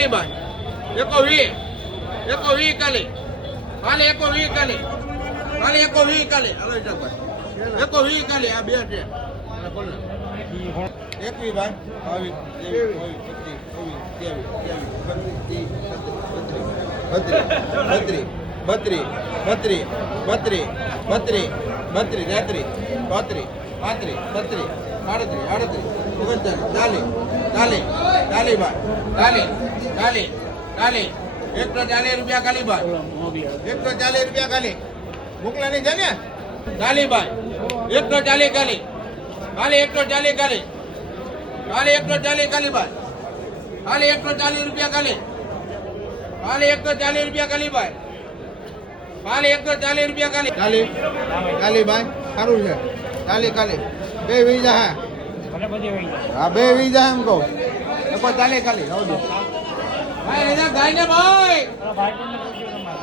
કાલી ભાઈ 120 કાલી કાલે 120 કાલી કાલે 120 કાલી હવે ભાઈ 120 કાલી આ બે છે 21 ભાઈ 22 23 32 33 34 35 36 37 38 40 ભાઈ 140 રૂપિયા ખાલી ભાઈ 140 રૂપિયા ખાલી મોકલા નહીં છે ને ચાલી ભાઈ 140 ખાલી કાલે 140 ખાલી કાલે 140 ખાલી ભાઈ કાલે 140 રૂપિયા ખાલી કાલે 140 રૂપિયા ખાલી ભાઈ કાલે 140 રૂપિયા ખાલી કાલી કાલી ભાઈ સારું છે કાલી બે વીજા હા બે વીજા એમ કહું ચાલે ખાલી ભાઈ ગાય ને ભાઈ